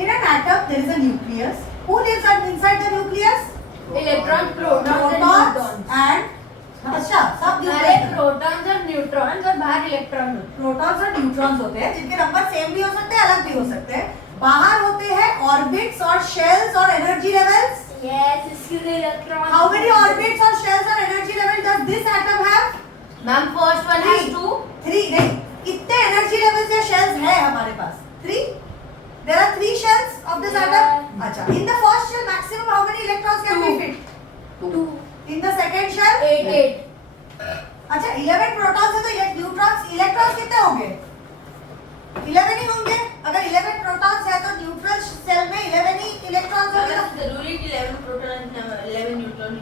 In an atom there is a nucleus. Who lives inside the nucleus? Electrons, protons and Protons neutrons. and अच्छा सब सारे nucleus protons और neutrons और बाहर electron होते protons और न्यूट्रॉन्स होते हैं जिनके नंबर सेम भी हो सकते हैं अलग भी हो सकते हैं. बाहर होते हैं ऑर्बिट्स और शेल्स और एनर्जी लेवल्स. हैं. यस, इसके लिए electron. How many orbits or shells or energy level does this atom have? Ma'am first one has 2. 3 नहीं. कितने एनर्जी लेवल्स या शेल्स है हमारे पास? 3. There are 3 shells of this Yeah. atom. अच्छा. In the first shell maximum how many electrons can be fit? 2. In the second shell? 8. अच्छा 11 protons है तो ये न्यूट्रॉन्स इलेक्ट्रॉन्स कितने होंगे? 11 ही होंगे. अगर 11 प्रोटॉन्स है तो न्यूट्रल सेल में 11 ही इलेक्ट्रॉन्स होंगे. जरूरी कि 11 प्रोटॉन 11 न्यूट्रॉन.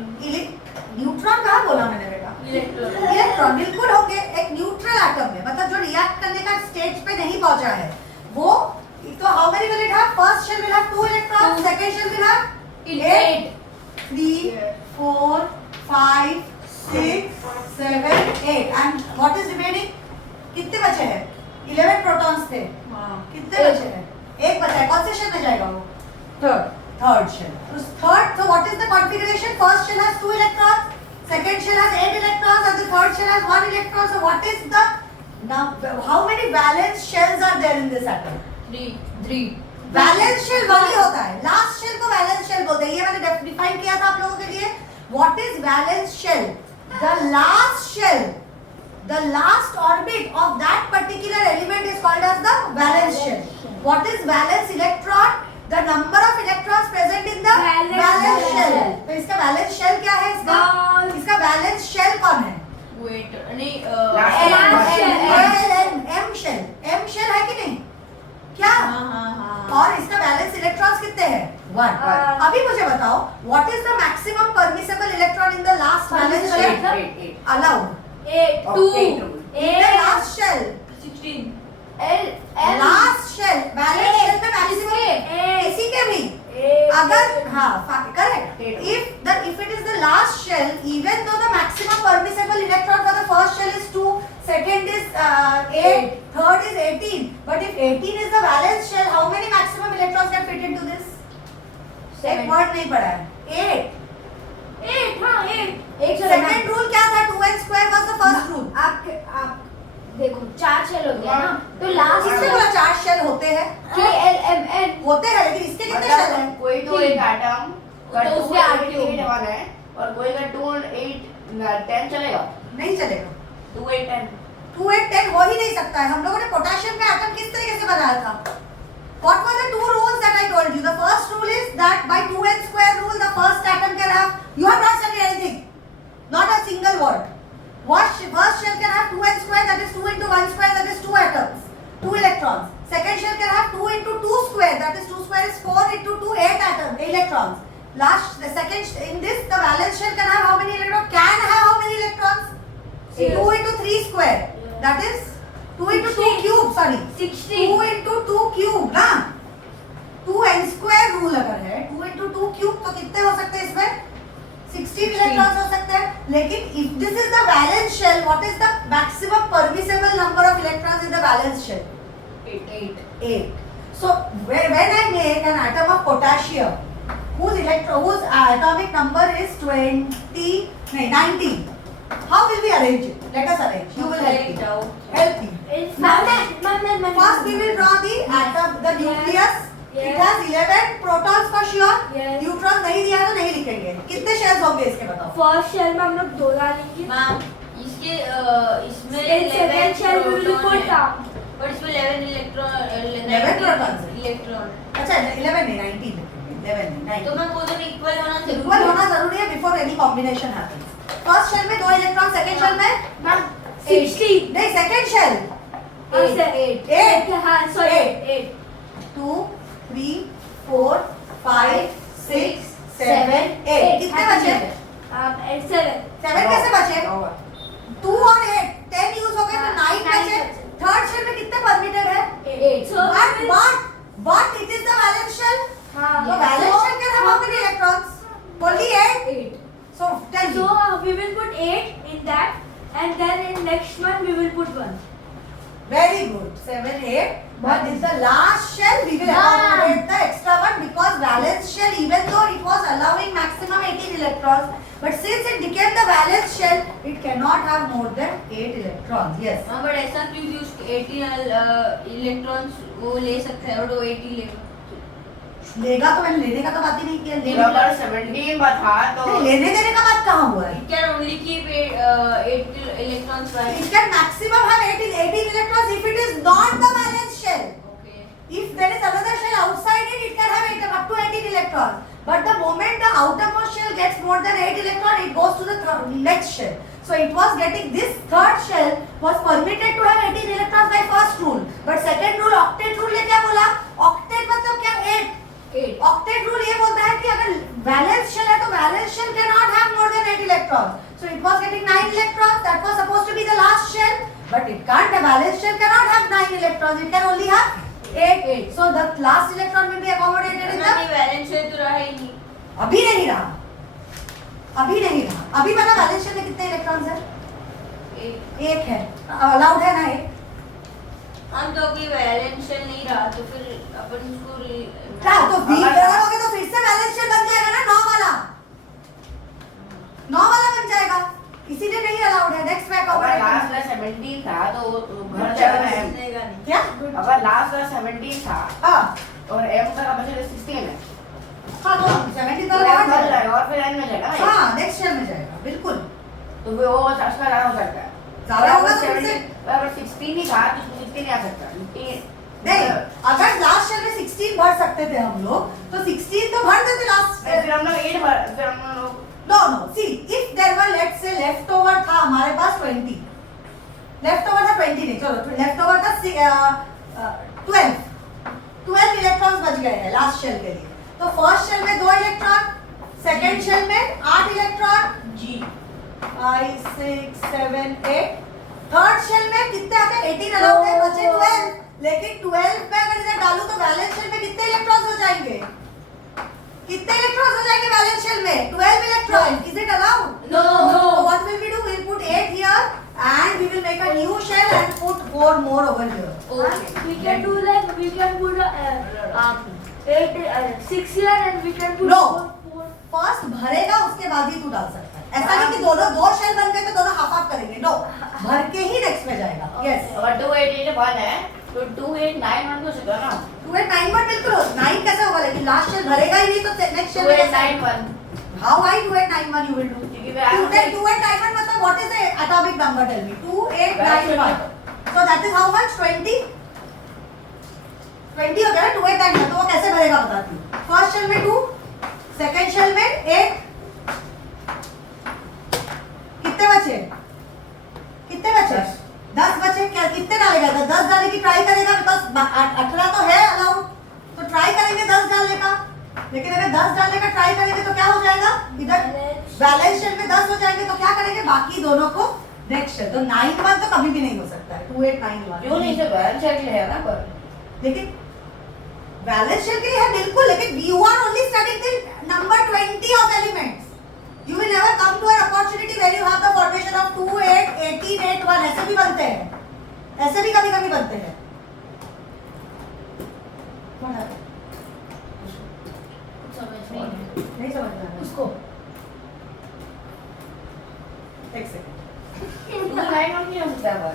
न्यूट्रॉन कहाँ बोला मैंने बेटा? इलेक्ट्रॉन. इलेक्ट्रॉन बिल्कुल होंगे एक न्यूट्रल एटम में, मतलब जो रिएक्ट करने का स्टेज पे नहीं पहुंचा है वो. तो how many will it have? First shell will have 2 electrons, second shell will have 8. 3 4 5 6 7 8 and what is remaining? कितने बचे हैं? 11 प्रोटॉन्स थे. कितने बचे हैं? एक बचा है. कौन से शेल में जाएगा वो? Third shell. तो what is the configuration? First shell has 2 electrons, second shell has 8 electrons and the third shell has 1 electron. So what is the now how many valence shells are there in this atom? 3. Valence shell वही होता है. Last shell को valence shell बोलते हैं. ये मैंने define किया था आप लोगों के लिए. What is valence shell? The last shell, the last orbit of that particular element is called as the valence shell. What is valence electron? The number of electrons present in the valence shell. तो इसका valence shell क्या है? इसका valence shell कौन है? Wait नहीं M shell. M shell है कि नहीं? क्या? हाँ. और इसका बैलेंस इलेक्ट्रॉन्स कितने हैं? 1. अभी मुझे बताओ what is the maximum permissible electron in the last valence shell? Allowed 2. In the last shell 16. Last shell valence shell में मैक्सिमम इसी के भी अगर हाँ correct. if it is the last shell, even though the maximum permissible electron for the first shell is 2, second is 8, third is 18, but if 18 is the valence shell, how many maximum electrons can fit into this? एक word नहीं पढ़ा है. 8. हाँ 8. Second rule क्या था? 2n square was the first rule. आप देखो 4 shell हो गया ना, तो लास्ट इससे बोला 4 शेल होते हैं. KLMN होते हैं लेकिन इसके कितने शेल हैं? कोई तो एक एटम का तो 2 उसमें 8 8 1 है और कोई का 2 8 10 चलेगा. नहीं चलेगा. 2 8 10 2 8 10 हो ही नहीं सकता है. हम लोगों ने पोटेशियम का एटम किस तरीके से बनाया था? What were the 2 rules that I told you? The first rule is that by 2n square rule the first atom can have. You have not studied anything. Not a single word. First shell can have 2n square, that is 2 into 1 square, that is 2 atoms, 2 electrons. Second shell can have 2 into 2 square, that is 2 square is 4 into 2 8 atoms, electrons. The second in this the valence shell can have how many electrons? Can have how many electrons? 2 into 3 square, that is 2 into 2 cube, sorry 16. 2 into 2 cube ना. 2n square rule अगर है 2 into 2 cube तो कितने हो सकते हैं इसमें? 16 electrons हो सकते हैं. लेकिन if this is the valence shell, what is the maximum permissible number of electrons in the valence shell? 8. So when I make an atom of potassium whose atomic number is 19, how will we arrange it? Let us arrange. You will help me. First we will draw the atom, the nucleus. It has 11 protons for sure. Neutrons नहीं दिया है तो नहीं लिखेंगे. कितने shells होंगे इसके बताओ? फर्स्ट शेल में हम लोग 2 डालेंगे. मैम इसके इसमें सेकंड शेल में भी कोई डाल. और इसमें 11 इलेक्ट्रॉन 11 protons है. इलेक्ट्रॉन. अच्छा 11 नहीं 19 लिखेंगे. 11 नहीं तो 19. मैं बोल रही इक्वल होना जरूरी इक्वल होना जरूरी है before any combination happens. First shell में 2 इलेक्ट्रॉन, second shell में मैम 16. नहीं second shell 8. हाँ सॉरी 8. 2 3 4 5 6 7 8 कितने बचे? 7 कैसे बचे? 2 और 8 10 यूज हो गए तो 9 बचे. थर्ड शेल में कितने परमिटेड है? 8. But it is the valence shell. हाँ. So valence shell can have how many electrons? Only 8. So tell me. So we will put 8 in that, and then in next one we will put 1. Very good. 7 8. But is the last shell we will accommodate the electrons. But since it became the valence shell, it cannot have more than 8 electrons. Yes. हाँ but ऐसा क्यों कि उसके 18 electrons वो ले सकते हैं और वो 80 लेगा लेगा तो मैंने लेने का तो बात ही नहीं तो किया। अगर 17 का था तो लेने देने का बात कहाँ हुआ है? It can only keep 8 electrons right? It can maximum have 18 electrons if it is not the valence shell. Okay. If there is another shell outside it, it can have up to 18 electrons. But the moment the outermost shell gets more than 8 electrons, it goes to the next shell. So it was getting, this third shell was permitted to have 18 electrons by first rule. But second rule, octet rule ने क्या बोला? Octet मतलब क्या? 8. 8. Octet rule ये बोलता है कि अगर valence shell है तो valence shell cannot have more than 8 electrons. So it was getting 9 electrons. That was supposed to be the last shell, but it can't. The valence shell cannot have 9 electrons. It can only have 8. So the last electron will be accommodated in the. नहीं valence है तो रहा ही नहीं अभी नहीं रहा. अभी नहीं रहा. अभी वाला valence shell में कितने इलेक्ट्रॉन्स है? एक है. अलाउड है ना एक? हम तो अभी वैलेंस नहीं रहा तो फिर अपन उसको क्या तो बी बराबर हो गया तो फिर से बैलेंस शेल बन जाएगा ना 9 वाला 9 वाला बन जाएगा इसीलिए नहीं अलाउड है नेक्स्ट बैक अगर लास्ट का 17 था तो घर जाना है क्या अगर लास्ट का 17 था हां और m का बचा 16 है हां तो 17 तो वाला m बाहर भर जाएगा जाएगा और फिर n में जाएगा ना हां नेक्स्ट शेल में जाएगा बिल्कुल तो फिर वो उसका ज्यादा हो सकता है ज्यादा होगा तो फिर से अगर 16 ही था तो उसमें 16 आ सकता है नहीं अगर लास्ट शेल में 16 भर सकते थे हम लोग तो 16 तो भर देते लास्ट फिर हम लोग 8 भर फिर हम लोग no no see if there were let's say left over था हमारे पास 20 लेफ्ट ओवर था 20 नहीं चलो लेफ्ट ओवर था 12 इलेक्ट्रॉन्स बच गए हैं लास्ट शेल के लिए तो फर्स्ट शेल में 2 इलेक्ट्रॉन सेकंड शेल में 8 इलेक्ट्रॉन जी 5 6 7 8 थर्ड शेल में कितने आते हैं 18 अलाउड है बचे 12 लेकिन 12 में अगर इधर डालूं तो वैलेंस शेल में कितने इलेक्ट्रॉन्स हो जाएंगे कितने इलेक्ट्रॉन्स हो जाएंगे वैलेंस शेल में 12 electron is it allowed No. so what will we do we'll put 8 here and we will make a new shell and put 4 more over here Okay. We can do like we can put 6 here and we can put No. 4. First भरेगा उसके बाद ही तू डाल सकता है ऐसा नहीं कि दोनों दो शेल बन गए तो दोनों हाफ हाफ करेंगे नो भर के ही नेक्स्ट में जाएगा यस अगर 2881 है तो 2891 हो सकता है ना 2891 बिल्कुल हो 9 कैसे होगा लेकिन लास्ट शेल भरेगा ही नहीं तो नेक्स्ट शेल में कैसे 2891 how I 2891 you will do क्योंकि मैं आज 2891 मतलब what is the atomic number tell me 2891 so that is how much 20 20 हो गया ना 2891 तो वो कैसे भरेगा बताती हूँ फर्स्ट शेल में 2 सेकंड शेल में 8 कितने बचे 10 बचे क्या कितने डालेगा 10 डालने की ट्राई करेगा बिकॉज 18 तो है अलाउड तो ट्राई करेंगे 10 डालने का लेकिन अगर 10 डालने का ट्राई करेंगे तो क्या हो जाएगा इधर बैलेंस शेल में 10 हो जाएंगे तो क्या करेंगे बाकी दोनों को नेक्स्ट शेल तो 91 तो कभी भी नहीं हो सकता है 2891 क्यों नहीं से बैलेंस शेल है ना पर लेकिन बैलेंस शेल के लिए है बिल्कुल लेकिन you are only studying the number 20 of elements you will never come to an opportunity where you have the formation of 2 8 18 8 1 ऐसे भी बनते हैं ऐसे भी कभी कभी बनते हैं नहीं समझ में आ रहा उसको एक सेकंड 291 नहीं हो सकता है पर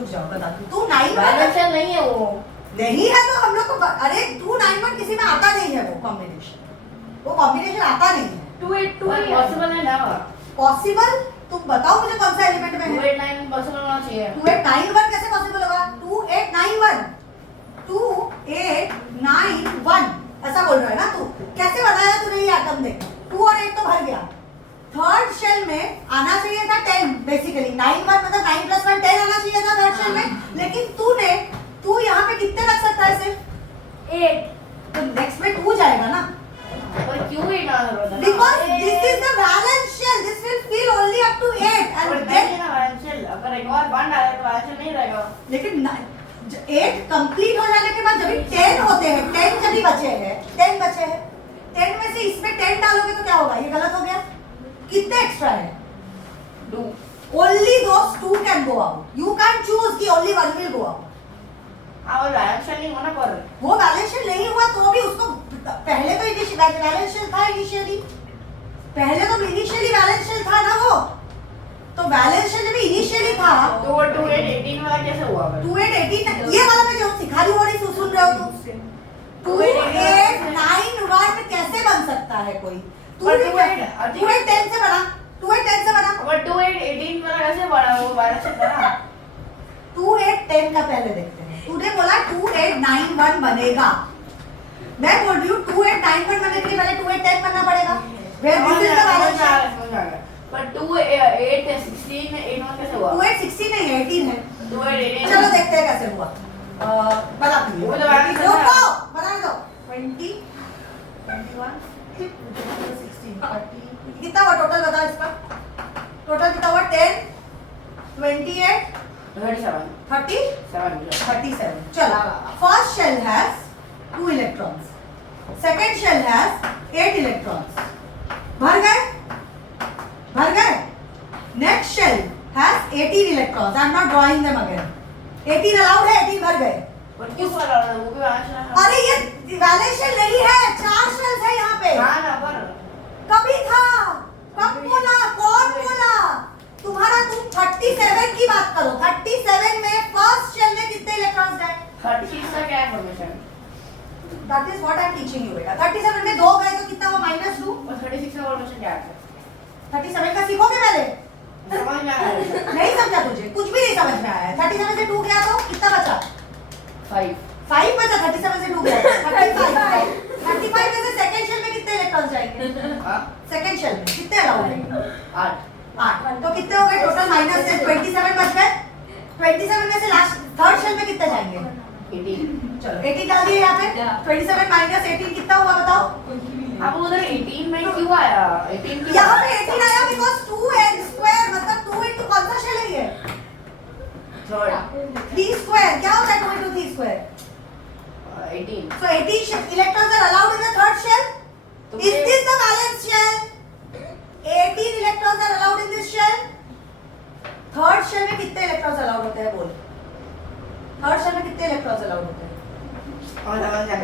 रुक जाओ बता दूं तू 9 बैलेंस शेल नहीं है वो नहीं है तो हम लोग को अरे 291 किसी में आता नहीं है वो कॉम्बिनेशन आता नहीं है 282 पॉसिबल है ना पॉसिबल तुम बताओ मुझे कौन सा एलिमेंट में है 289 पॉसिबल होना चाहिए 2891 कैसे पॉसिबल होगा 2891 2891 ऐसा बोल रहा है ना तू कैसे बनाया तूने ये एटम देख 2 और 8 तो भर गया थर्ड शेल में आना चाहिए था 10 बेसिकली 91 मतलब 9 + 1 10 आना चाहिए था थर्ड शेल में लेकिन तू यहाँ पे कितने रख सकता है सिर्फ 8 तो नेक्स्ट में 2 जाएगा ना पर क्यों 8 ना जरूरत है because this is the valence shell this will fill only up to 8 और and then then ना बैलेंस शेल अगर एक और 1 डाले तो बैलेंस शेल नहीं रहेगा लेकिन 8 कंप्लीट हो जाने के बाद जब भी 10 होते हैं 10 जब भी बचे हैं 10 बचे हैं 10 में से इसमें 10 डालोगे तो क्या होगा ये गलत हो गया कितने एक्स्ट्रा है 2 only those 2 can go out you can't choose कि only 1 will go out और बैलेंस शेल नहीं होना पर वो बैलेंस शीट नहीं हुआ तो भी उसको पहले तो बैलेंस शीट था इनिशियली पहले तो इनिशियली वैलेंस शेल था ना वो, तो वैलेंस शेल जब इनिशियली था तो वो 2 8 18 वाला कैसे हुआ फिर? 2 8 18 ये वाला मैं जो सिखा रही हूँ और इस सुन रहे हो तुम 2 8 9 1 कैसे बन सकता है कोई? 2 और 8 10 से बना, 2 8 10 से बना, और 2 8 18 वाला कैसे बना? वो वाला से बना 2 8 10 का पहले देखते हैं। तूने बोला 2 8 9 1 बनेगा, मैं बोल रही हूँ 2 8 9 1 बनने के लिए पहले 2 8 10 बनना पड़ेगा। Where this is the balance sheet. समझ आ गया। पर 2 8 16 में 8 कैसे हुआ? 2 8 16 नहीं है 18 है। 2 8 18 चलो देखते हैं कैसे हुआ। बताती हूँ। वो तो balance sheet रुको, था। बता दो 20 21 16 30 कितना हुआ टोटल बताओ इसका? टोटल कितना हुआ? 10 28 37 37 चलो first shell has 2 electrons, second shell has 8 electrons. भर गए next shell has 18 electrons. I am not drawing them again. 18 allowed है, 18 भर गए। पर क्यों कर रहा है? वो भी वाला चला। अरे ये वैलेंस शेल नहीं है, 4 शेल्स है यहाँ पे। हां ना पर कभी था, कब बोला, कौन बोला? तुम्हारा तुम 37 की बात करो। 37 में फर्स्ट शेल में कितने इलेक्ट्रॉन्स गए? 36 का क्या information? That is what I am teaching you बेटा। 37 में 2 गए तो कितना हुआ? -2। और 36 का इन्फॉर्मेशन क्या है? 37 का सीखोगे पहले। समझ में आया? नहीं समझा तुझे, कुछ भी नहीं समझ में आया। 37 से 2 गया तो कितना बचा? 5 5 बचा। 37 से 2 गया 35। 35 में से सेकंड शेल में कितने इलेक्ट्रॉन्स जाएंगे? हां सेकंड शेल में कितने अलाउड है? 8 तो कितने हो गए टोटल? माइनस से 27 बच गए। 27 में से लास्ट थर्ड शेल में कितने जाएंगे? 18 चलो 18 डाल दिए यहाँ पे। 27 माइनस 18 कितना हुआ बताओ? अब उधर 18 में क्यों आया? 18 क्यों यहाँ पे 18 आया बिकॉज 2n स्क्वायर मतलब 2 into कौन सा शेल है ये? Third 3 square. क्या होता है 2 into 3 square? 18 So 18 electrons are allowed in the third shell. तो Is ये- this the valence shell? 18 electrons are allowed in this shell. Third shell में कितने इलेक्ट्रॉन्स अलाउड होते हैं बोल? थर्ड शेल में कितने इलेक्ट्रॉन्स अलाउड होते हैं? और समझ आ गया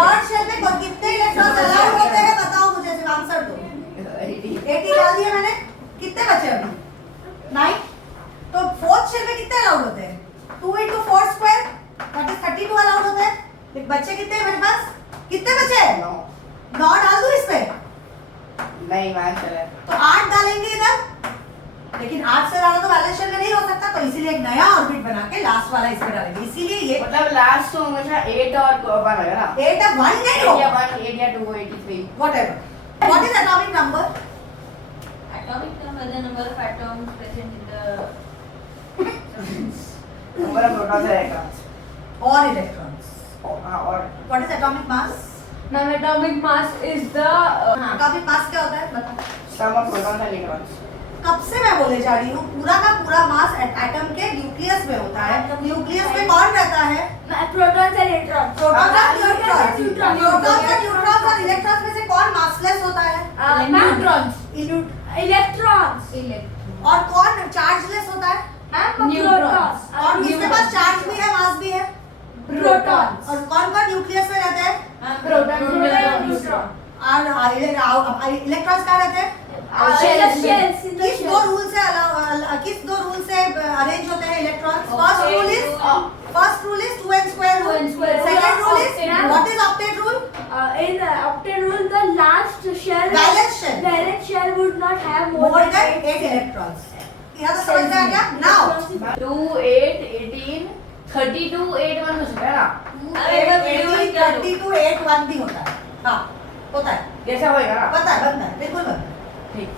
थर्ड शेल में कितने इलेक्ट्रॉन्स अलाउड होते हैं बताओ मुझे, सिर्फ आंसर दो। 80 डाल दिए मैंने। कितने बचे अभी? 9। तो फोर्थ शेल में कितने अलाउड होते हैं? 2 into 4 square that is 32 allowed होते हैं। फिर बचे कितने मेरे पास? कितने बचे? 9 डाल दूं इसमें? नहीं मैं चला तो 8 डालेंगे इधर, लेकिन 8 से ज्यादा तो वैलेंस शेल में नहीं हो सकता, तो इसीलिए एक नया ऑर्बिट बना के लास्ट वाला इसमें डालेंगे। इसीलिए ये मतलब लास्ट तो हमेशा 8 और 1 है ना? 8 है 1 नहीं 8 या होगा। 1 8 या 2 83 whatever. What is atomic number? Atomic number, the number of atoms present in the number of protons और इलेक्ट्रॉन्स और इलेक्ट्रॉन्स। और what is atomic mass? Ma'am, atomic mass is the atomic mass क्या होता है बता। सम ऑफ प्रोटॉन्स और electrons. कब से मैं बोले जा रही हूँ, पूरा का पूरा मास एटम के न्यूक्लियस में होता है। न्यूक्लियस में कौन रहता है? protons and electrons. प्रोटॉन और Neutrons. न्यूट्रॉन। प्रोटॉन और न्यूट्रॉन और इलेक्ट्रॉन्स में से कौन मासलेस होता है? Neutrons. Electrons. और कौन चार्जलेस होता है? Protons. और जिसके पास चार्ज भी है मास भी है? Protons. और कौन कौन न्यूक्लियस में रहते हैं? Protons and neutrons. और इलेक्ट्रॉन्स कहाँ रहते हैं? Shells in the किस दो shell. रूल से किस दो रूल से अरेंज होते हैं electrons? First rule is 2n square rule. 2n square rule. Second rule is Octet. What is octet rule? In the octet rule, the last shell. Valence shell. shell would not have more more than than 8 electrons. यहाँ तो समझ में आ गया? Now 2 8 18 32 8 1 हो सकता है ना? 32 8 1 भी होता है। हाँ होता है, जैसा होएगा ना? पता है, बनता है, बिल्कुल बनता है। ठीक